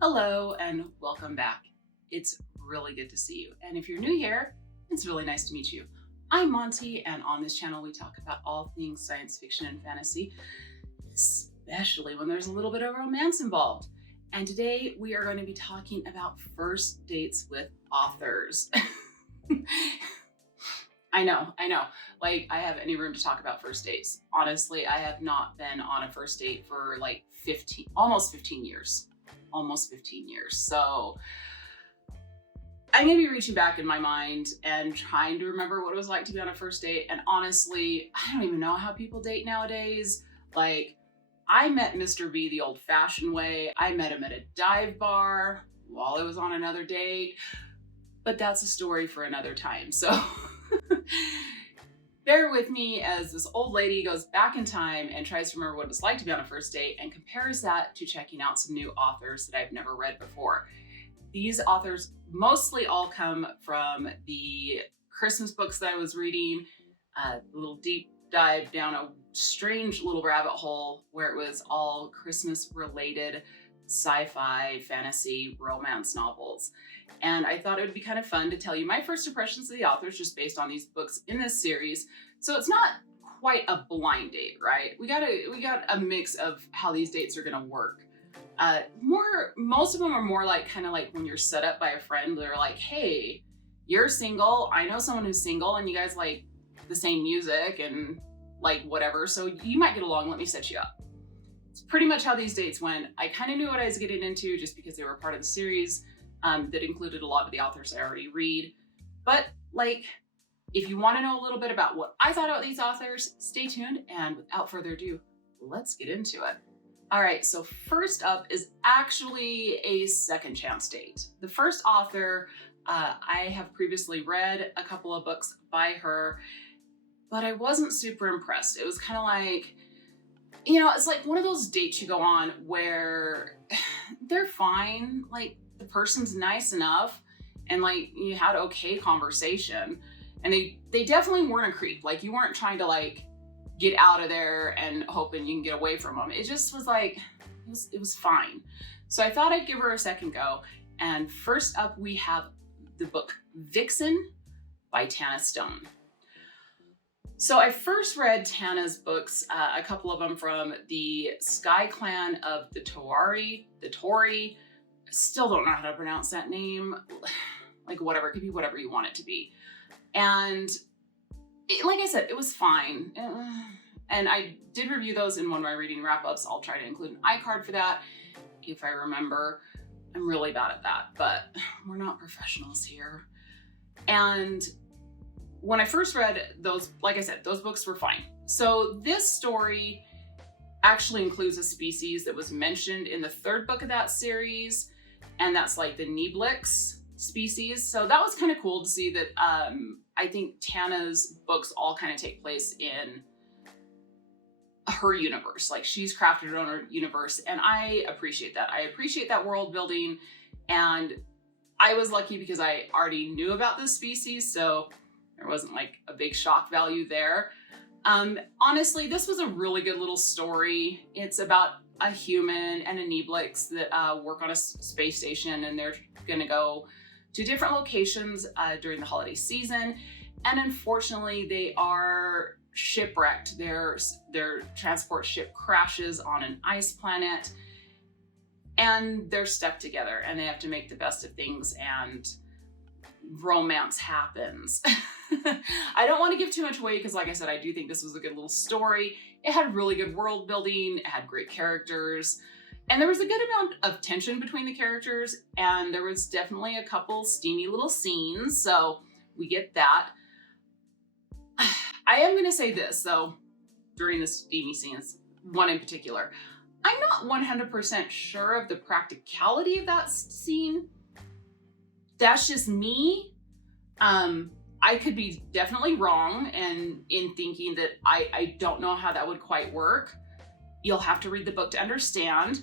Hello and welcome back. It's really good to see you. And if you're new here, it's really nice to meet you. I'm Monty, and on this channel we talk about all things science fiction and fantasy, especially when there's a little bit of romance involved. And today we are going to be talking about first dates with authors. I know. Like, I have any room to talk about first dates. Honestly, I have not been on a first date for like almost 15 years. So I'm gonna be reaching back in my mind and trying to remember what it was like to be on a first date. And honestly, I don't even know how people date nowadays. Like, I met Mr. B the old fashioned way. I met him at a dive bar while I was on another date, but that's a story for another time. So bear with me as this old lady goes back in time and tries to remember what it's like to be on a first date and compares that to checking out some new authors that I've never read before. These authors mostly all come from the Christmas books that I was reading, a little deep dive down a strange little rabbit hole where it was all Christmas related sci-fi, fantasy, romance novels. And I thought it would be kind of fun to tell you my first impressions of the authors just based on these books in this series. So it's not quite a blind date, right? We got a mix of how these dates are gonna work. Most of them are more like kind of like when you're set up by a friend. They're like, hey, you're single, I know someone who's single, and you guys like the same music and like whatever, so you might get along, let me set you up. It's pretty much how these dates went. I kind of knew what I was getting into just because they were part of the series that included a lot of the authors I already read. But like, if you want to know a little bit about what I thought about these authors, stay tuned, and without further ado, let's get into it. All right, so first up is actually a second chance date. The first author, I have previously read a couple of books by her, but I wasn't super impressed. It was kind of like, you know, it's like one of those dates you go on where they're fine, like the person's nice enough, and like you had okay conversation, and they definitely weren't a creep. Like, you weren't trying to like get out of there and hoping you can get away from them. It just was like, it was fine. So I thought I'd give her a second go. And first up, we have the book Vixin by Tana Stone. So I first read Tana's books, a couple of them from the Sky Clan of the Tory. I still don't know how to pronounce that name. Like, whatever, it could be whatever you want it to be. And like I said, it was fine. And I did review those in one of my reading wrap-ups. I'll try to include an iCard for that if I remember. I'm really bad at that, but we're not professionals here. And when I first read those, like I said, those books were fine. So this story actually includes a species that was mentioned in the third book of that series, and that's like the Neblix species. So that was kind of cool to see that. I think Tana's books all kind of take place in her universe. Like, she's crafted her own universe, and I appreciate that. I appreciate that world building, and I was lucky because I already knew about this species, so there wasn't like a big shock value there. Honestly, this was a really good little story. It's about a human and a Neblix that work on a space station, and they're gonna go to different locations during the holiday season. And unfortunately, they are shipwrecked. Their transport ship crashes on an ice planet, and they're stuck together, and they have to make the best of things, and romance happens. I don't want to give too much away because, like I said, I do think this was a good little story. It had really good world building, it had great characters, and there was a good amount of tension between the characters, and there was definitely a couple steamy little scenes, so we get that. I am going to say this, though, during the steamy scenes, one in particular. I'm not 100% sure of the practicality of that scene. That's just me. I could be definitely wrong and in thinking that I don't know how that would quite work. You'll have to read the book to understand.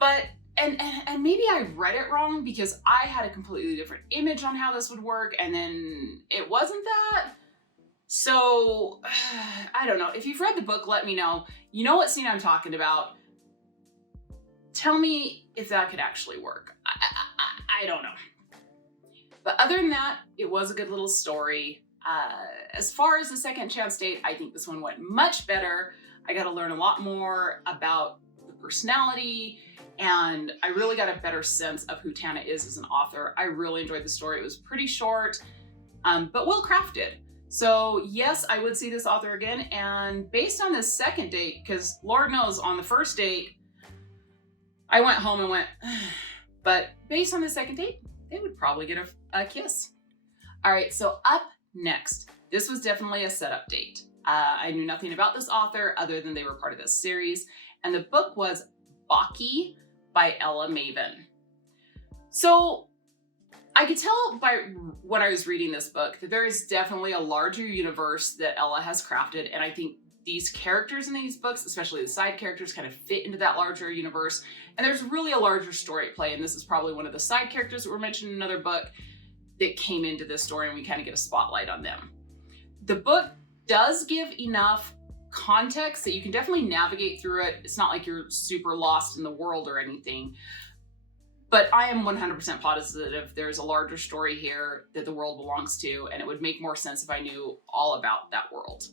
But, and maybe I read it wrong because I had a completely different image on how this would work, and then it wasn't that. So, I don't know. If you've read the book, let me know. You know what scene I'm talking about. Tell me if that could actually work. I don't know. But other than that, it was a good little story. As far as the second chance date, I think this one went much better. I got to learn a lot more about the personality, and I really got a better sense of who Tana is as an author. I really enjoyed the story. It was pretty short, but well crafted. So yes, I would see this author again. And based on this second date, because Lord knows on the first date, I went home and went, but based on the second date, they would probably get a kiss. All right, so up next, this was definitely a setup date. I knew nothing about this author other than they were part of this series. And the book was Baki by Maven. So I could tell by when I was reading this book that there is definitely a larger universe that Ella has crafted. And I think these characters in these books, especially the side characters, kind of fit into that larger universe. And there's really a larger story at play. And this is probably one of the side characters that were mentioned in another book that came into this story, and we kind of get a spotlight on them. The book does give enough context that you can definitely navigate through it. It's not like you're super lost in the world or anything. But I am 100% positive there's a larger story here that the world belongs to, and it would make more sense if I knew all about that world.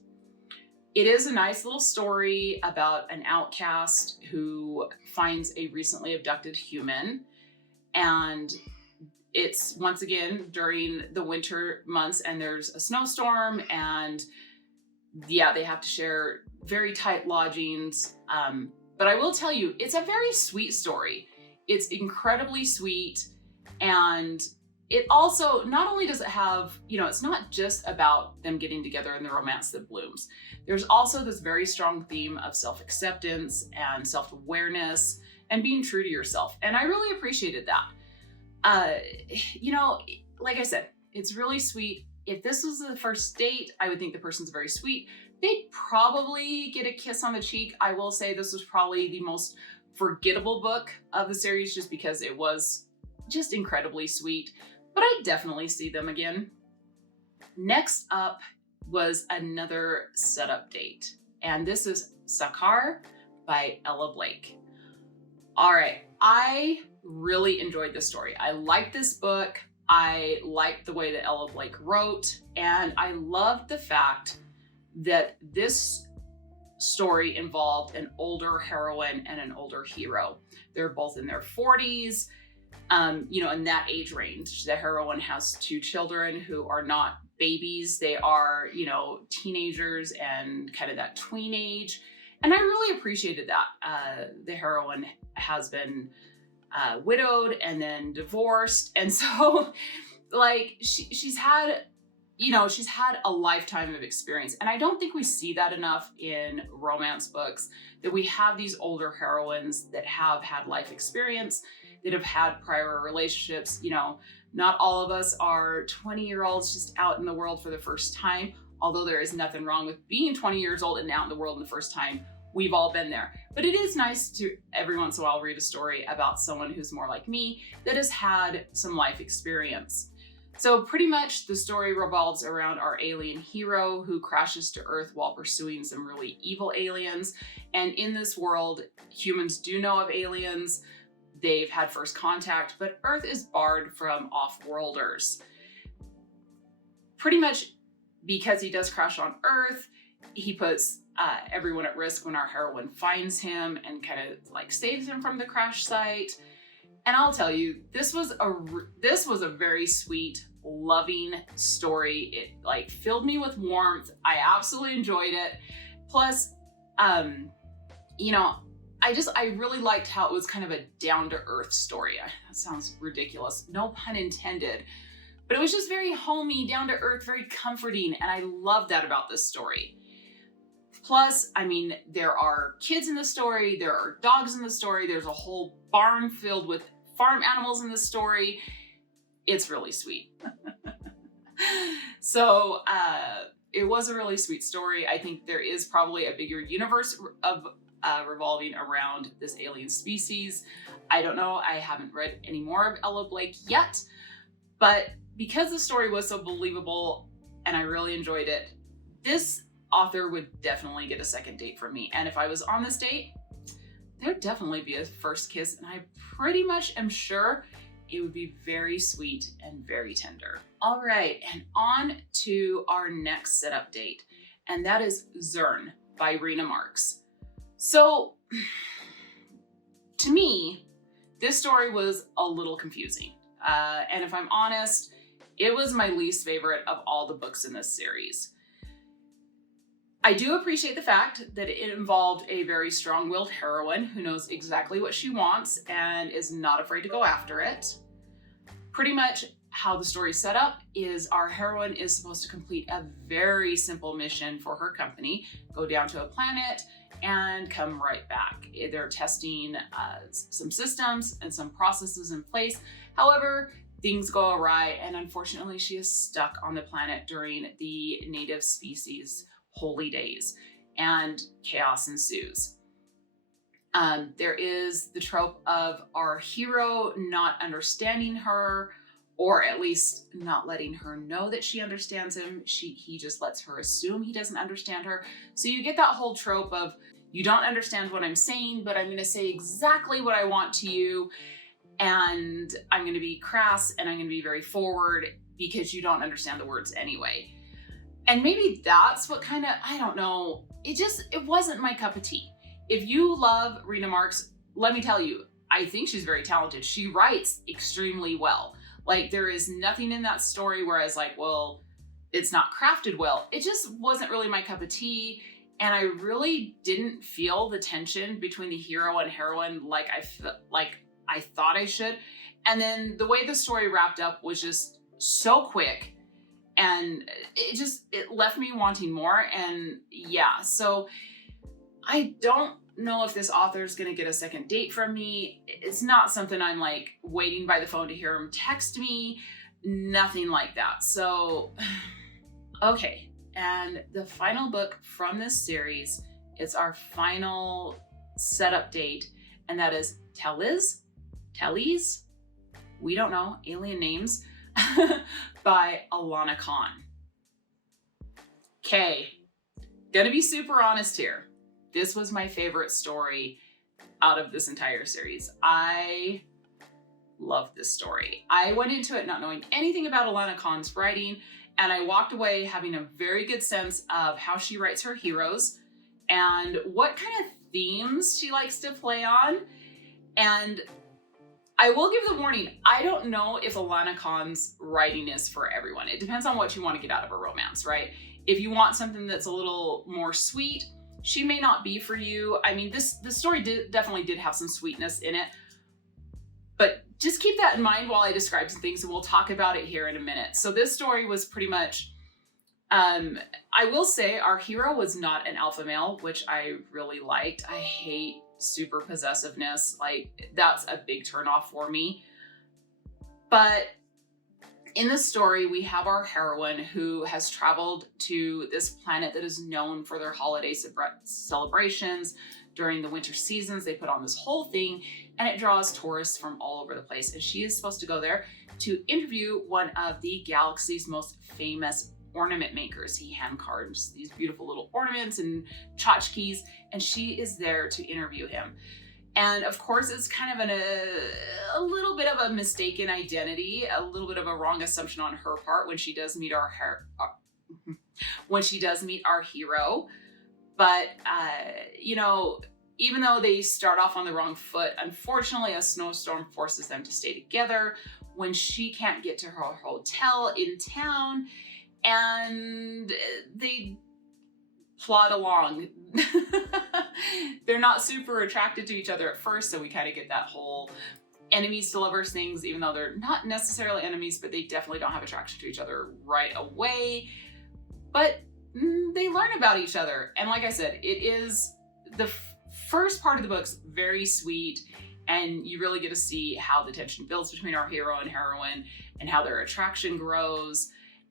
It is a nice little story about an outcast who finds a recently abducted human, and it's once again during the winter months, and there's a snowstorm, and yeah, they have to share very tight lodgings. But I will tell you, it's a very sweet story. It's incredibly sweet, and it also, not only does it have, it's not just about them getting together and the romance that blooms. There's also this very strong theme of self-acceptance and self-awareness and being true to yourself. And I really appreciated that. Like I said, it's really sweet. If this was the first date, I would think the person's very sweet. They'd probably get a kiss on the cheek. I will say this was probably the most forgettable book of the series just because it was just incredibly sweet, but I definitely see them again. Next up was another setup date, and this is Sakar by Ella Blake. All right, I really enjoyed this story. I liked this book. I liked the way that Ella Blake wrote, and I loved the fact that this story involved an older heroine and an older hero. They're both in their 40s, in that age range. The heroine has 2 children who are not babies. They are, teenagers and kind of that tween age. And I really appreciated that. The heroine has been widowed and then divorced. And so she's had a lifetime of experience. And I don't think we see that enough in romance books, that we have these older heroines that have had life experience, that have had prior relationships. Not all of us are 20-year-olds just out in the world for the first time, although there is nothing wrong with being 20 years old and out in the world in the first time. We've all been there. But it is nice to every once in a while read a story about someone who's more like me that has had some life experience. So pretty much the story revolves around our alien hero who crashes to Earth while pursuing some really evil aliens. And in this world, humans do know of aliens. They've had first contact, but Earth is barred from off-worlders. Pretty much because he does crash on Earth, he puts everyone at risk when our heroine finds him and kind of saves him from the crash site. And I'll tell you, this was a very sweet, loving story. It filled me with warmth. I absolutely enjoyed it. Plus, I really liked how it was kind of a down-to-earth story. That sounds ridiculous, no pun intended. But it was just very homey, down-to-earth, very comforting, and I love that about this story. Plus, there are kids in the story, there are dogs in the story, there's a whole barn filled with farm animals in the story. It's really sweet. So it was a really sweet story. I think there is probably a bigger universe of revolving around this alien species. I don't know. I haven't read any more of Ella Blake yet, but because the story was so believable and I really enjoyed it, this author would definitely get a second date from me. And if I was on this date, there'd definitely be a first kiss, and I pretty much am sure it would be very sweet and very tender. All right, and on to our next setup date, and that is Zearn by Rena Marks. So, to me, this story was a little confusing. And if I'm honest, it was my least favorite of all the books in this series. I do appreciate the fact that it involved a very strong-willed heroine who knows exactly what she wants and is not afraid to go after it. Pretty much how the story's set up is our heroine is supposed to complete a very simple mission for her company, go down to a planet and come right back. They're testing some systems and some processes in place. However, things go awry, and unfortunately she is stuck on the planet during the native species holy days, and chaos ensues. There is the trope of our hero not understanding her, or at least not letting her know that she understands him. He just lets her assume he doesn't understand her. So you get that whole trope of, you don't understand what I'm saying, but I'm going to say exactly what I want to you, and I'm going to be crass and I'm going to be very forward because you don't understand the words anyway. And maybe that's what kind of, I don't know, it wasn't my cup of tea. If you love Rena Marks, let me tell you, I think she's very talented. She writes extremely well. Like, there is nothing in that story where I was like, well, it's not crafted well. It just wasn't really my cup of tea. And I really didn't feel the tension between the hero and heroine like I thought I should. And then the way the story wrapped up was just so quick, and it left me wanting more. And yeah, so I don't know if this author is going to get a second date from me. It's not something I'm like waiting by the phone to hear him text me, nothing like that. So, okay. And the final book from this series, it's our final setup date, and that is Taliz, we don't know, alien names, by Alana Khan. Okay, gonna be super honest here. This was my favorite story out of this entire series. I love this story. I went into it not knowing anything about Alana Khan's writing, and I walked away having a very good sense of how she writes her heroes and what kind of themes she likes to play on. And I will give the warning, I don't know if Alana Khan's writing is for everyone. It depends on what you want to get out of a romance, right? If you want something that's a little more sweet, she may not be for you. I mean, this story definitely did have some sweetness in it, but just keep that in mind while I describe some things, and we'll talk about it here in a minute. So this story was pretty much, I will say our hero was not an alpha male, which I really liked. I hate super possessiveness. Like, that's a big turnoff for me. But in the story, we have our heroine who has traveled to this planet that is known for their holiday celebrations. During the winter seasons, they put on this whole thing, and it draws tourists from all over the place. And she is supposed to go there to interview one of the galaxy's most famous ornament makers. He hand carves these beautiful little ornaments and tchotchkes, and she is there to interview him. And of course, it's kind of a little bit of a mistaken identity, a little bit of a wrong assumption on her part when she does meet our hero. But, you know, even though they start off on the wrong foot, unfortunately, a snowstorm forces them to stay together when she can't get to her hotel in town, and they plod along. They're not super attracted to each other at first, so we kind of get that whole enemies to lovers things, even though they're not necessarily enemies, but they definitely don't have attraction to each other right away. But they learn about each other. And like I said, it is the first part of the book's very sweet, and you really get to see how the tension builds between our hero and heroine and how their attraction grows.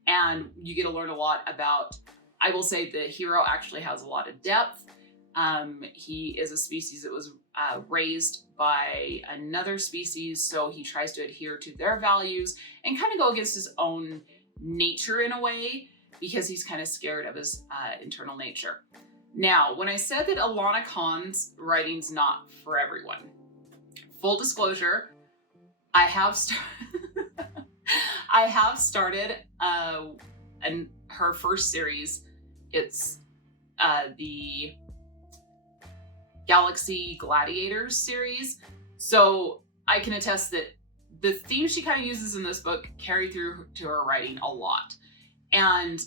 And you get to learn a lot about, I will say the hero actually has a lot of depth. He is a species that was raised by another species, so he tries to adhere to their values and kind of go against his own nature in a way, because he's kind of scared of his internal nature. Now, when I said that Alana Khan's writing's not for everyone, full disclosure, I have started and her first series. It's the Galaxy Gladiators series. So I can attest that the themes she kind of uses in this book carry through to her writing a lot. And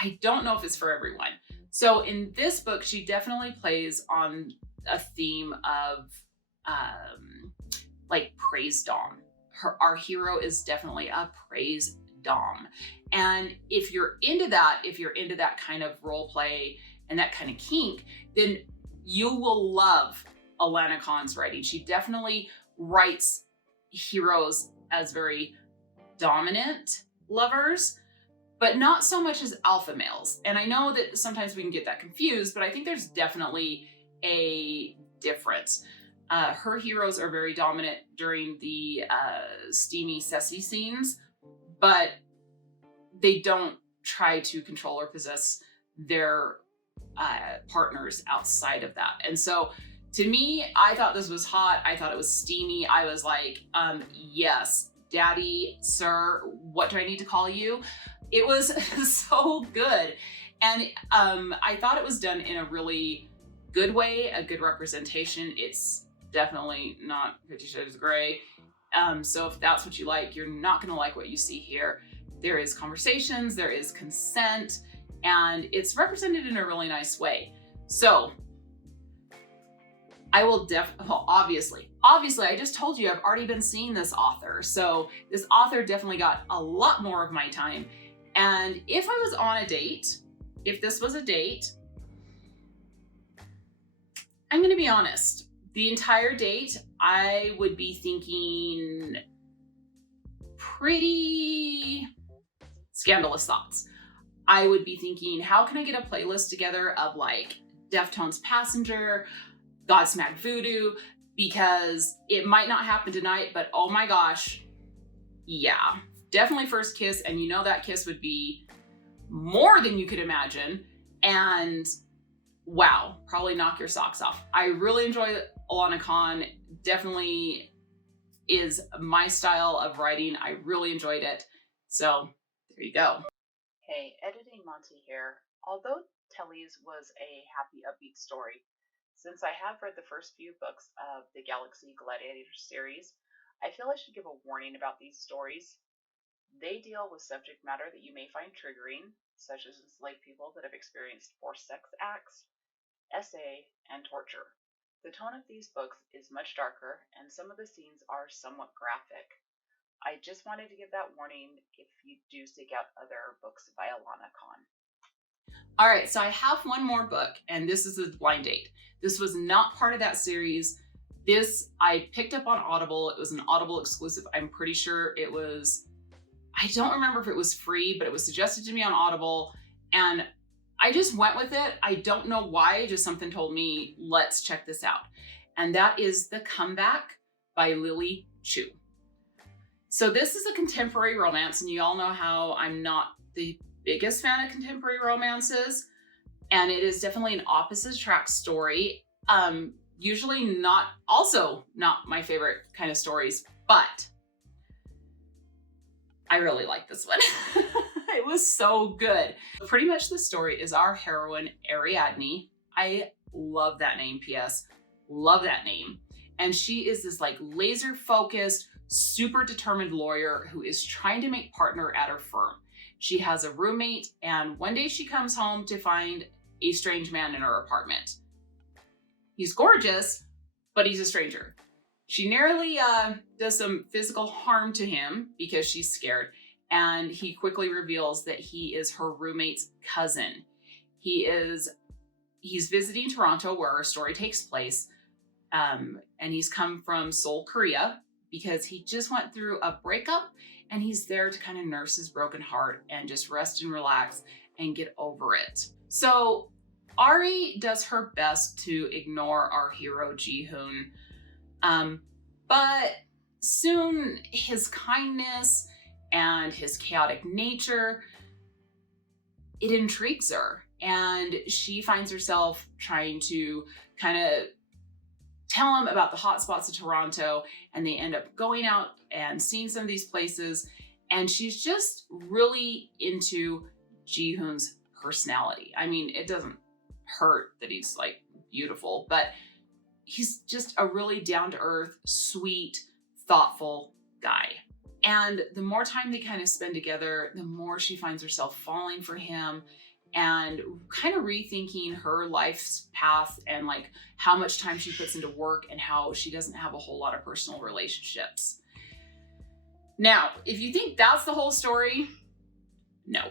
I don't know if it's for everyone. So in this book, she definitely plays on a theme of like praise dom. Our hero is definitely a praise dom. And if you're into that kind of role play and that kind of kink, then you will love Alana Khan's writing. She definitely writes heroes as very dominant lovers, but not so much as alpha males. And I know that sometimes we can get that confused, but I think there's definitely a difference. Her heroes are very dominant during the steamy Ceci scenes, but they don't try to control or possess their partners outside of that. And so to me, I thought this was hot. I thought it was steamy. I was like, yes, daddy, sir, what do I need to call you? It was so good. And I thought it was done in a really good way, a good representation. It's definitely not 50 Shades of Grey. So if that's what you like, you're not gonna like what you see here. There is conversations, there is consent, and it's represented in a really nice way. So I will obviously, I just told you I've already been seeing this author. So this author definitely got a lot more of my time. And if I was on a date, if this was a date, I'm gonna be honest, the entire date, I would be thinking pretty scandalous thoughts. I would be thinking, how can I get a playlist together of like Deftones Passenger, Godsmack Voodoo, because it might not happen tonight, but oh my gosh, yeah, definitely first kiss. And you know that kiss would be more than you could imagine. And wow, probably knock your socks off. I really enjoy Alana Khan. Definitely is my style of writing. I really enjoyed it. So there you go. Hey, Editing Monty here. Although Taliz was a happy, upbeat story, since I have read the first few books of the Galaxy Gladiators series, I feel I should give a warning about these stories. They deal with subject matter that you may find triggering, such as enslaved people that have experienced forced sex acts, SA, and torture. The tone of these books is much darker, and some of the scenes are somewhat graphic. I just wanted to give that warning if you do seek out other books by Alana Khan. All right, so I have one more book, and this is a blind date. This was not part of that series. This I picked up on Audible. It was an Audible exclusive. I'm pretty sure it was, I don't remember if it was free, but it was suggested to me on Audible, and I just went with it. I don't know why, just something told me, let's check this out. And that is The Comeback by Lily Chu. So this is a contemporary romance, and you all know how I'm not the biggest fan of contemporary romances, and it is definitely an opposite attract story. Usually not my favorite kind of stories, but I really like this one. It was so good. Pretty much the story is our heroine, Ariadne. I love that name, P.S. Love that name. And she is this like laser focused, super determined lawyer who is trying to make partner at her firm. She has a roommate, and one day she comes home to find a strange man in her apartment. He's gorgeous, but he's a stranger. She nearly does some physical harm to him because she's scared, and he quickly reveals that he is her roommate's cousin. He's visiting Toronto, where our story takes place, and he's come from Seoul, Korea, because he just went through a breakup, and he's there to kind of nurse his broken heart and just rest and relax and get over it. So Ari does her best to ignore our hero Ji-hoon, but soon his kindness and his chaotic nature, it intrigues her. And she finds herself trying to kind of tell him about the hot spots of Toronto, and they end up going out and seeing some of these places. And she's just really into Ji-hoon's personality. I mean, it doesn't hurt that he's like beautiful, but he's just a really down-to-earth, sweet, thoughtful guy. And the more time they kind of spend together, the more she finds herself falling for him and kind of rethinking her life's path and like how much time she puts into work and how she doesn't have a whole lot of personal relationships. Now, if you think that's the whole story, no,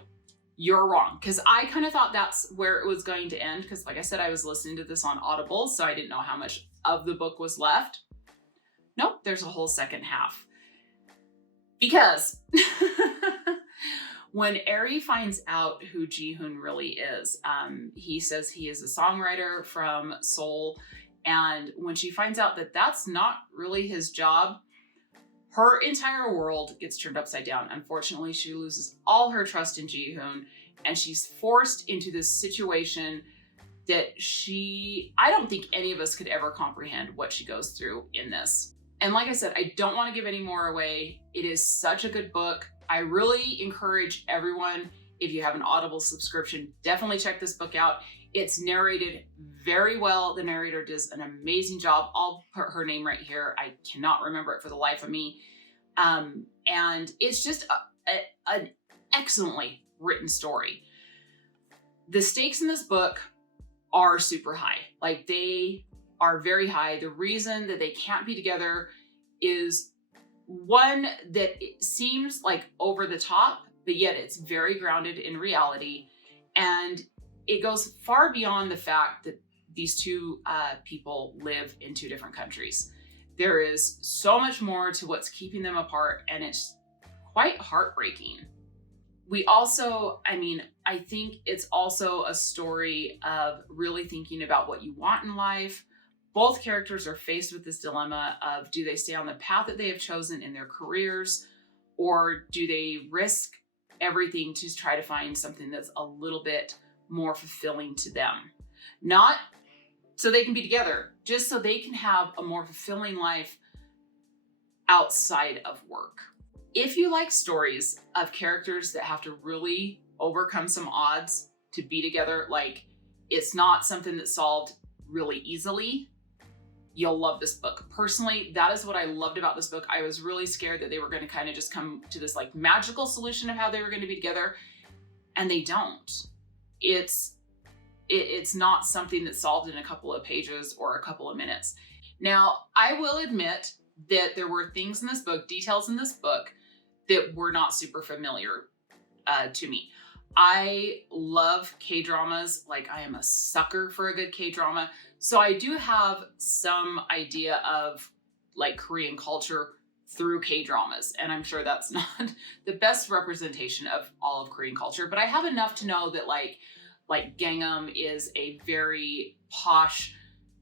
you're wrong. Because I kind of thought that's where it was going to end. Because like I said, I was listening to this on Audible, so I didn't know how much of the book was left. Nope, there's a whole second half. Because when Eri finds out who Ji-hoon really is, he says he is a songwriter from Seoul. And when she finds out that that's not really his job, her entire world gets turned upside down. Unfortunately, she loses all her trust in Ji-hoon, and she's forced into this situation that I don't think any of us could ever comprehend what she goes through in this. And like I said, I don't want to give any more away. It is such a good book. I really encourage everyone, if you have an Audible subscription, definitely check this book out. It's narrated very well. The narrator does an amazing job. I'll put her name right here. I cannot remember it for the life of me. And it's just an excellently written story. The stakes in this book are super high. Like, they are very high. The reason that they can't be together is one that it seems like over the top, but yet it's very grounded in reality. And it goes far beyond the fact that these two people live in two different countries. There is so much more to what's keeping them apart, and it's quite heartbreaking. We also, I think it's also a story of really thinking about what you want in life. Both characters are faced with this dilemma of, do they stay on the path that they have chosen in their careers, or do they risk everything to try to find something that's a little bit more fulfilling to them? Not so they can be together, just so they can have a more fulfilling life outside of work. If you like stories of characters that have to really overcome some odds to be together, like it's not something that's solved really easily, you'll love this book. Personally, that is what I loved about this book. I was really scared that they were going to kind of just come to this like magical solution of how they were going to be together, and they don't. It's not something that's solved in a couple of pages or a couple of minutes. Now, I will admit that there were things in this book, details in this book, that were not super familiar to me. I love K-dramas. Like, I am a sucker for a good K-drama. So I do have some idea of like Korean culture through K-dramas. And I'm sure that's not the best representation of all of Korean culture, but I have enough to know that like Gangnam is a very posh,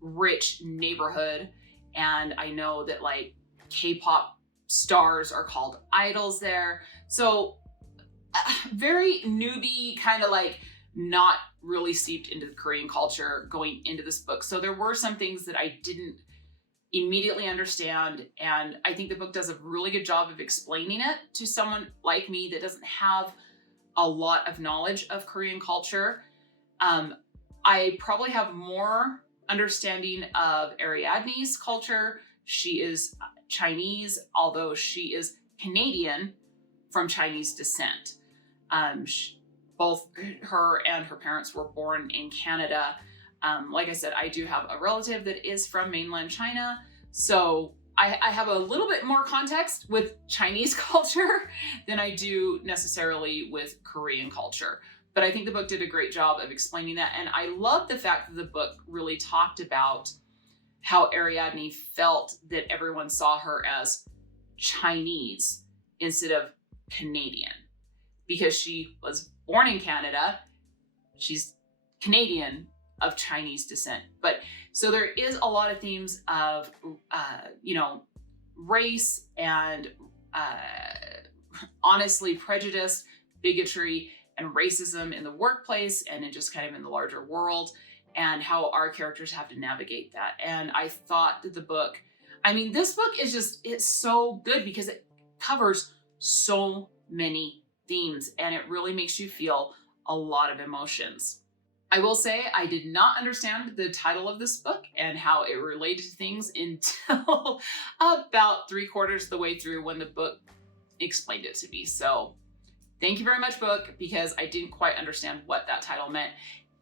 rich neighborhood. And I know that like K-pop stars are called idols there. So very newbie, kind of like not really steeped into the Korean culture going into this book. So there were some things that I didn't immediately understand. And I think the book does a really good job of explaining it to someone like me that doesn't have a lot of knowledge of Korean culture. I probably have more understanding of Ariadne's culture. She is Chinese, although she is Canadian from Chinese descent. Both her and her parents were born in Canada. Like I said, I do have a relative that is from mainland China. So I have a little bit more context with Chinese culture than I do necessarily with Korean culture. But I think the book did a great job of explaining that. And I love the fact that the book really talked about how Ariadne felt that everyone saw her as Chinese instead of Canadian. Because she was born in Canada, she's Canadian of Chinese descent. But so there is a lot of themes of, race and honestly prejudice, bigotry and racism in the workplace and in just kind of in the larger world, and how our characters have to navigate that. And I thought that the book, I mean, this book is just, it's so good because it covers so many themes and it really makes you feel a lot of emotions. I will say I did not understand the title of this book and how it related to things until about 3/4 of the way through when the book explained it to me. So thank you very much, book, because I didn't quite understand what that title meant.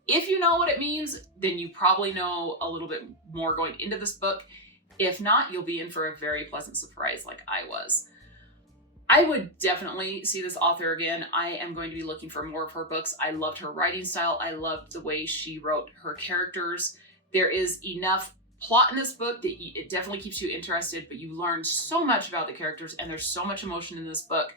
If you know what it means, then you probably know a little bit more going into this book. If not, you'll be in for a very pleasant surprise like I was. I would definitely see this author again. I am going to be looking for more of her books. I loved her writing style. I loved the way she wrote her characters. There is enough plot in this book that it definitely keeps you interested, but you learn so much about the characters and there's so much emotion in this book.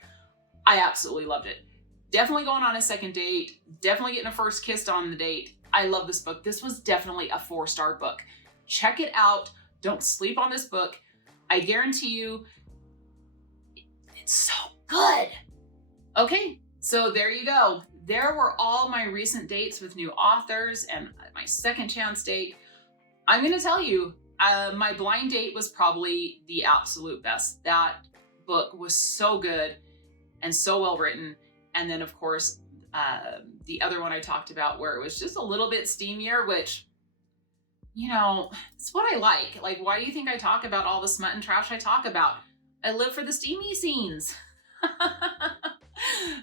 I absolutely loved it. Definitely going on a second date. Definitely getting a first kiss on the date. I love this book. This was definitely a 4-star book. Check it out. Don't sleep on this book. I guarantee you, it's so good. Okay, so there you go. There were all my recent dates with new authors and my second chance date. I'm gonna tell you, my blind date was probably the absolute best. That book was so good and so well written. And then of course, the other one I talked about where it was just a little bit steamier, which, you know, it's what I like. Like, why do you think I talk about all the smut and trash I talk about? I live for the steamy scenes.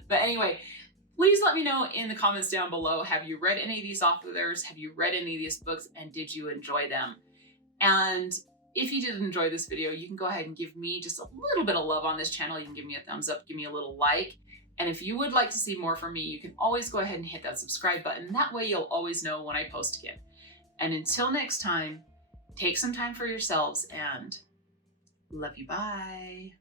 But anyway, please let me know in the comments down below, have you read any of these authors? Have you read any of these books and did you enjoy them? And if you did enjoy this video, you can go ahead and give me just a little bit of love on this channel. You can give me a thumbs up, give me a little like. And if you would like to see more from me, you can always go ahead and hit that subscribe button. That way you'll always know when I post again. And until next time, take some time for yourselves and love you, bye.